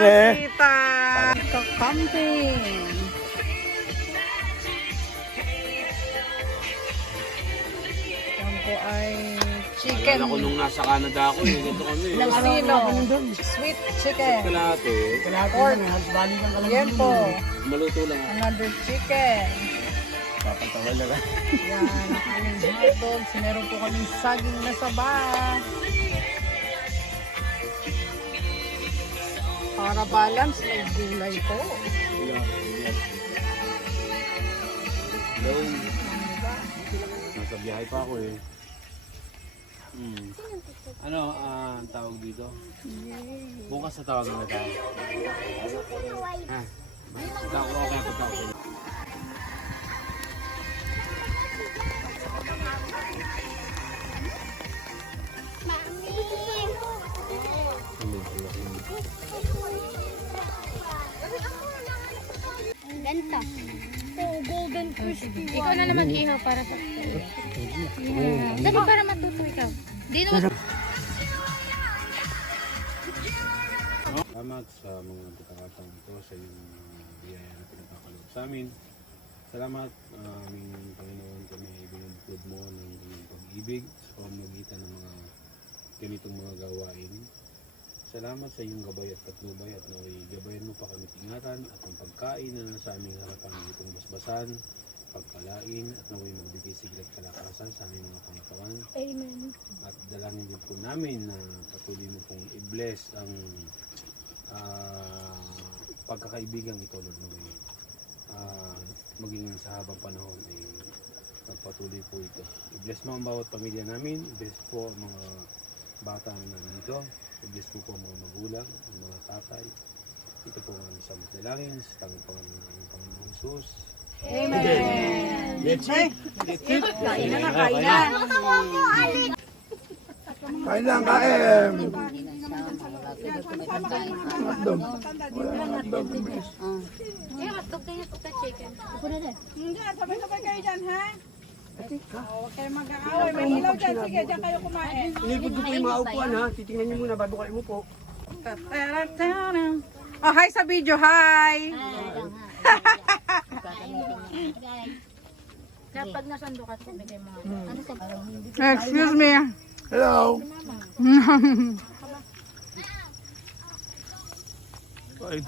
Tita. Kakamping. Yan po ay chicken. Alala ko nung nasa Canada ako eh. Ganito kami eh. Lucino. Sweet chicken. Kalate. Pork. Yan po. Maluto lang. Another chicken. Papatawal na lang. Yan, ang aming hotdogs. Meron po kaming saging na saba. Para balance, may gulay po. Hello. Nasa biyahe pa ako eh. Ano ang tawag dito? Bukas sa tawag na tayo. Ha? Ako okay pagkakot. Ganta. Oh, golden crispy one. Ikaw na naman ihaw para sa... Dapat para matuto ikaw. Di naman... Salamat sa mga pagkakataon ito sa iyong biyaya na pinagkakalob sa amin. Salamat aming Panginoon kami binubukod mo ng iyong pag-ibig sa pamamagitan ng mga ganitong mga gawain. Salamat sa iyong gabay at patnubay at naway gabayan mo pa kami ingatan at ang pagkain na nasa aming harapan itong basbasan, pagkalain at naway magbigay sigla at kalakasan sa aming mga pangatawan. Amen. At dalangin din po namin na patuloy mo pong i-bless ang pagkakaibigan ito, Lord Naway. Maging sa habang panahon ay magpatuloy po ito. I-bless mo ang bawat pamilya namin, i-bless po ang mga bata na nandito, i-bless po ang mga magulang, ang mga tatay. Ito po ang aming samot dalangin sa tangang Panginoon ng Panginoong Jesus. Amen. Let's eat! Kain na, kain na. Kain lang, kain! Hotdog. Wala nang hotdog. Yung hotdog na yung chicken. Hindi, sabay-sabay kayo dyan, ha? Huwag kayo mag-aaway. May ilaw dyan. Sige, dyan kayo kumain. Ilipod ko po yung mga upuan ha. Titingnan niyo muna bago kayo umupo. Oh, hi sa video. Hi. Kapag nasando ka, bigay mo. Ano sa... Excuse me. Hello! Ay,